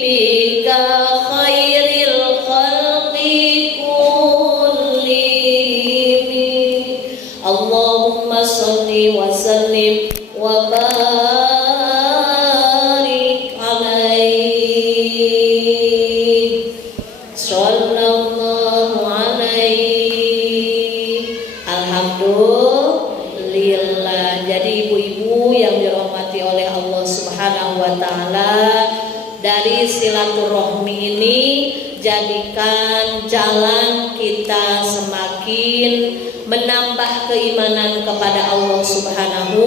bika khairil khalqi kullihim. Allahumma sholli wa sallim wa barik alaihi. Sallallahu alaihi. Alhamdulillah. Jadi ibu-ibu yang dirahmati oleh Allah Subhanahu wa taala, dari silaturahmi ini jadikan jalan kita semakin menambah keimanan kepada Allah Subhanahu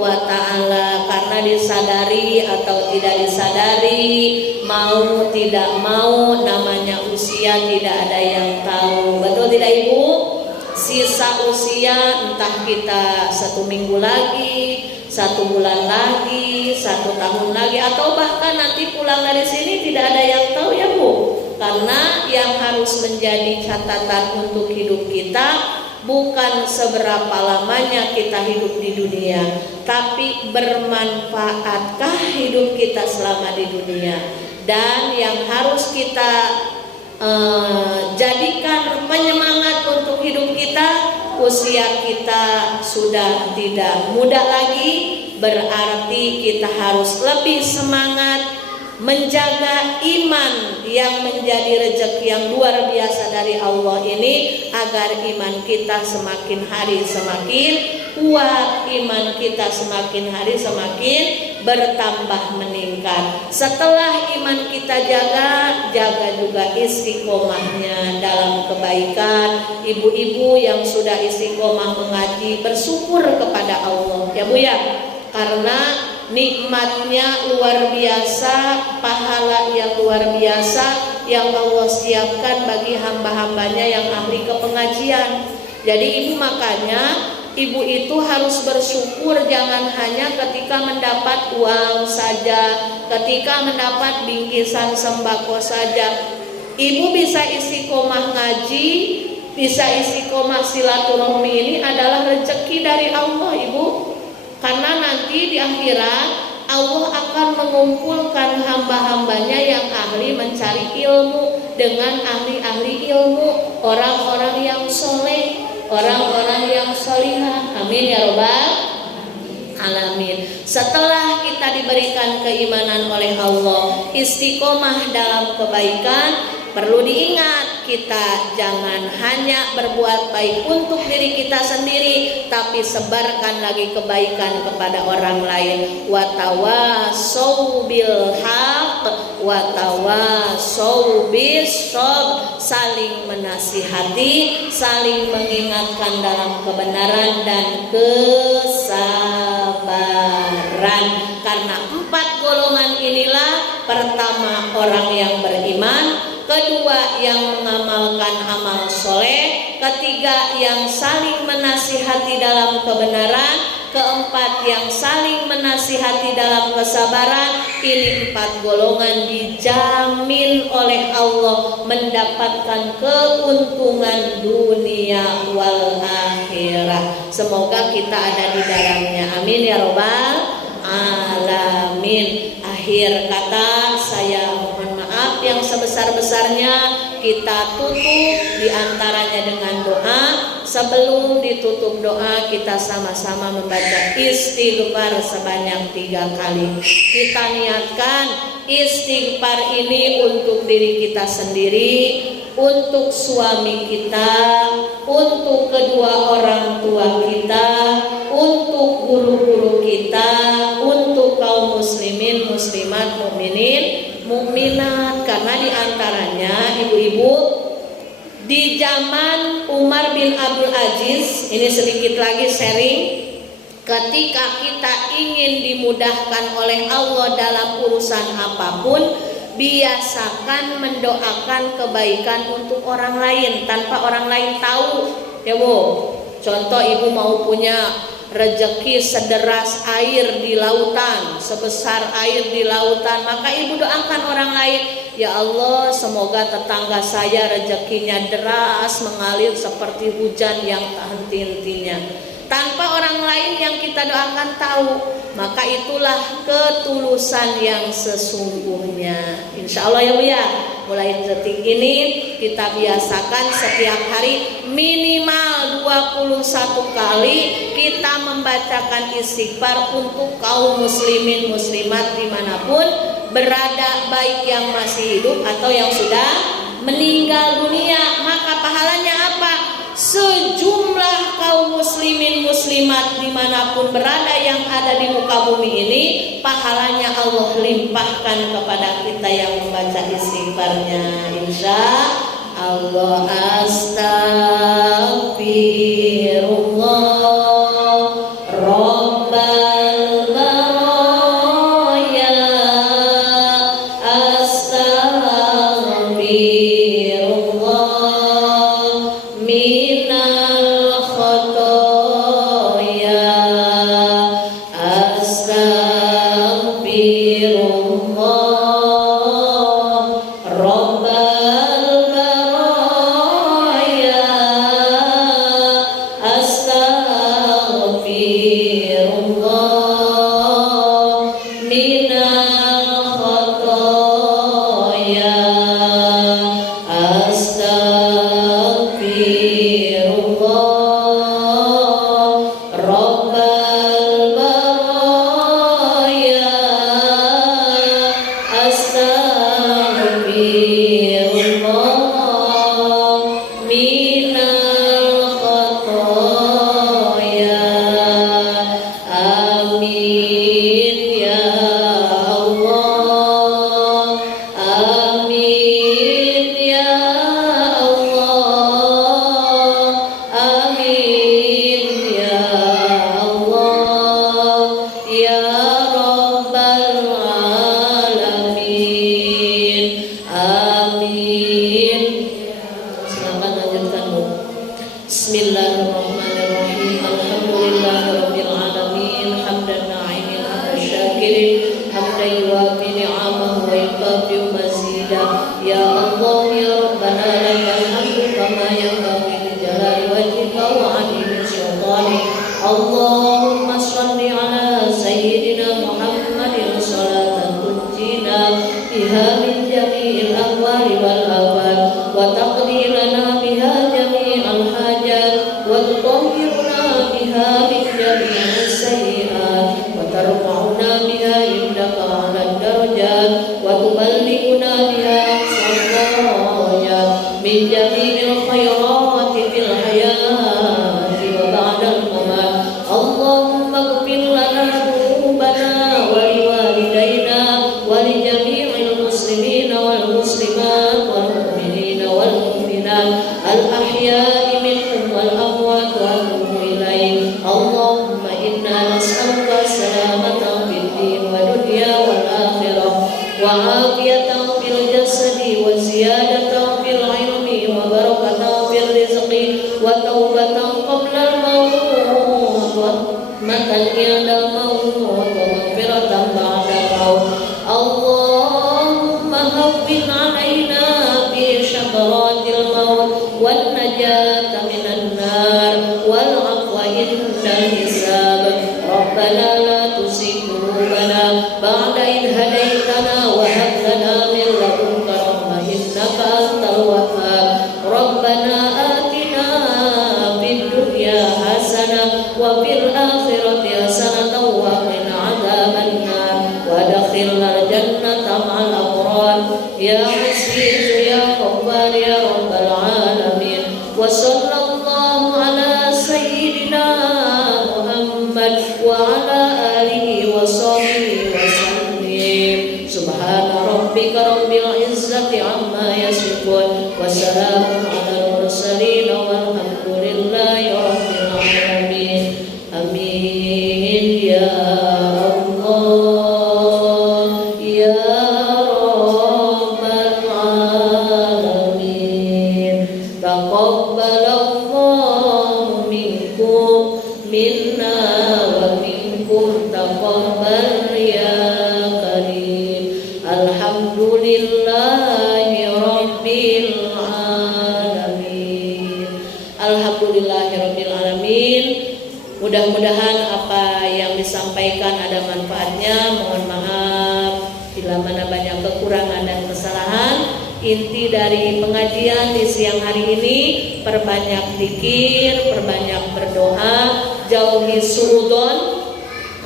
wa taala, karena disadari atau tidak disadari, mau tidak mau, namanya usia tidak ada yang tahu. Betul tidak Ibu? Sisa usia entah kita 1 minggu lagi, 1 bulan lagi, 1 tahun lagi, atau bahkan nanti pulang dari sini tidak ada yang tahu ya Bu. Karena yang harus menjadi catatan untuk hidup kita bukan seberapa lamanya kita hidup di dunia, tapi bermanfaatkah hidup kita selama di dunia. Dan yang harus kita jadikan penyemangat untuk hidup kita, usia kita sudah tidak muda lagi, berarti kita harus lebih semangat menjaga iman yang menjadi rezeki yang luar biasa dari Allah ini, agar iman kita semakin hari semakin kuat, iman kita semakin hari semakin bertambah meningkat. Setelah iman kita jaga juga istiqomahnya dalam kebaikan. Ibu-ibu yang sudah istiqomah mengaji, bersyukur kepada Allah ya Bu ya, karena nikmatnya luar biasa, pahala yang luar biasa yang Allah siapkan bagi hamba-hambanya yang ahli kepengajian. Jadi ibu, makanya ibu itu harus bersyukur, jangan hanya ketika mendapat uang saja, ketika mendapat bingkisan sembako saja. Ibu bisa istiqomah ngaji, bisa istiqomah silaturahmi, ini adalah rezeki dari Allah Ibu. Karena nanti di akhirat Allah akan mengumpulkan hamba-hambanya yang ahli mencari ilmu dengan ahli-ahli ilmu, orang-orang yang soleh, orang-orang yang solihah. Amin ya robbal alamin. Setelah kita diberikan keimanan oleh Allah, istiqomah dalam kebaikan, perlu diingat, kita jangan hanya berbuat baik untuk diri kita sendiri, tapi sebarkan lagi kebaikan kepada orang lain. Watawasau bil haq, watawasau bis sabr, saling menasihati, saling mengingatkan dalam kebenaran dan kesabaran. Karena 4 golongan inilah, pertama orang yang beriman, kedua yang mengamalkan amal soleh, ketiga yang saling menasihati dalam kebenaran, keempat yang saling menasihati dalam kesabaran. Ini 4 golongan dijamin oleh Allah mendapatkan keuntungan dunia wal akhirat. Semoga kita ada di dalamnya. Amin ya robbal alamin. Akhir kata, saya mohon maaf yang sebesar-besarnya. Kita tutup diantaranya dengan doa. Sebelum ditutup doa, kita sama-sama membaca istighfar sebanyak 3 kali. Kita niatkan istighfar ini untuk diri kita sendiri, untuk suami kita, untuk kedua orang tua kita, untuk guru-guru kita, untuk kaum muslimin, muslimat, mukminin, mukminat. Karena diantaranya ibu-ibu, di zaman Umar bin Abdul Aziz, ini sedikit lagi sharing, ketika kita ingin dimudahkan oleh Allah dalam urusan apapun, biasakan mendoakan kebaikan untuk orang lain tanpa orang lain tahu ya Bu. Contoh, ibu mau punya rezeki sederas air di lautan, sebesar air di lautan, maka ibu doakan orang lain, ya Allah, semoga tetangga saya rezekinya deras mengalir seperti hujan yang tak henti-hentinya. tanpa orang lain yang kita doakan tahu, maka itulah ketulusan yang sesungguhnya. Insya Allah ya Bu ya, mulai detik ini kita biasakan setiap hari minimal 21 kali kita membacakan istighfar untuk kaum muslimin muslimat dimanapun berada, baik yang masih hidup atau yang sudah meninggal dunia. Maka pahalanya apa? Sejumlah kaum muslimin muslimat dimanapun berada yang ada di muka bumi ini, pahalanya Allah limpahkan kepada kita yang membaca istighfarnya. Insya Allah. Astagfirullah Rabbal baraya, astagfirullah minal khotoya, astagfirullah Rabbal baraya, astagfirullah minal khotoya, astagfirullah Rabbal baraya, astagfirullah minal khotoya. Amin ya Allah, amin ya Allah, amin ya Allah, ya Rabbal alamin. Amin. Silakan lanjutkan Bu. Bismillahirrahmanirrahim. Alhamdulillahirabbil alamin, hamdan na'imin hamdan syakirin, hamdan yuwafi ni'amahu wa yukafi mazidah. Ya Allah ya Rabbana lakal hamdu kama yanbaghi li jalali wajhika wa 'azimi sultanik. Allahumma shalli ala sayyidina Muhammadin salatan tunjina biha min jami'il ahwali wal afat, wa taqdi lana biha jami'al hajat, wa tutahhiruna biha min jami'is sayyi'at, wa tarfa'una biha indaka 'alad darajat, wa tuballighuna biha aqsal ghayat min jami'il khairati fil hayati wa ba'dal mamat. Allahumma ighfir lana dhunubana wa liwalidayna wa li jami'il muslimina wal muslimat wal mu'minina wal mu'minat al ahya'i minhum wal amwat wa atubu ilaik. Allahumma inna nas'aluka salamatan fid din wa dunya wal akhirah, wa afiyatan fil jasadi wa ziyadatan fil ilmi wa barakatan fil rizqi wa taubatan qabla al maut wa matan inda al maut wa maghfiratan ba'da al maut. Allahumma hawwin 'alaina bi syakaratil maut wan najata minan nar wal 'afwa indal hisab. Rabbana la tuzigh qulubana ba'da idh hadaytana wa hab lana min ladunka rahmah innaka antal wahhab. Rabbana atina fid dunya hasanah wa fil akhirati hasanah wa qina adzaban nar wa adkhilna jannata ma'al abrar ya aziz ya ghaffar ya rabbal alamin. Wa sallallahu ala sayyidina Muhammad wa ala alihi wa sahbihi wa sallim. Subhana rabbika rabbil izzati amma yasifun wa salamun alal mursalin walhamdulillahi rabbil alamin. Amin ya Allah ya Rabbal alamin. Taqabbalallahu minkum minna wa minkum taqabbal ya karim. Alhamdulillahi rabbil alamin. Alhamdulillahi rabbil alamin. Mudah-mudahan apa yang disampaikan ada manfaatnya. Mohon maaf bila mana banyak kekurangan dan kesalahan. Inti dari pengajian di siang hari ini, perbanyak zikir, perbanyak berdoa, jauhi suudon,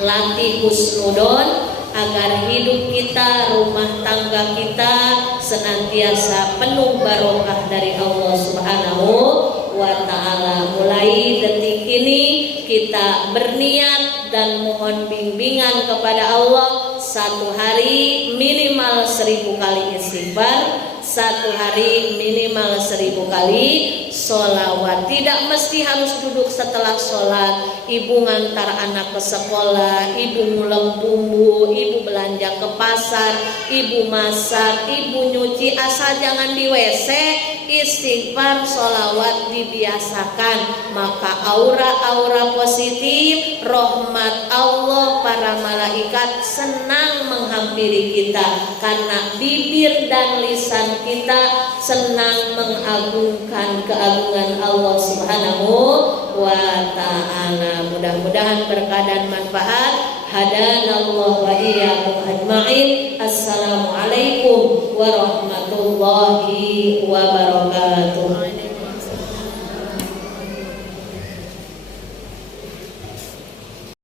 latih husnudon, agar hidup kita, rumah tangga kita senantiasa penuh barokah dari Allah Subhanahu wa ta'ala. Mulai detik ini kita berniat dan mohon bimbingan kepada Allah, satu hari minimal 1000 kali istighfar, satu hari minimal 1000 kali sholawat. Tidak mesti harus duduk setelah sholat. Ibu ngantar anak ke sekolah, ibu nguleng bumbu, ibu belanja ke pasar, ibu masak, ibu nyuci, asal jangan di WC. Istighfar, sholawat dibiasakan, maka aura-aura positif, rahmat Allah, para malaikat senang menghampiri kita, karena bibir dan lisan kita senang mengagungkan keagungan Allah Subhanahu wa ta'ala. Mudah-mudahan berkah dan manfaat. Hadanallahu wa iyyakum ajma'in. Assalamualaikum warahmatullahi wabarakatuh.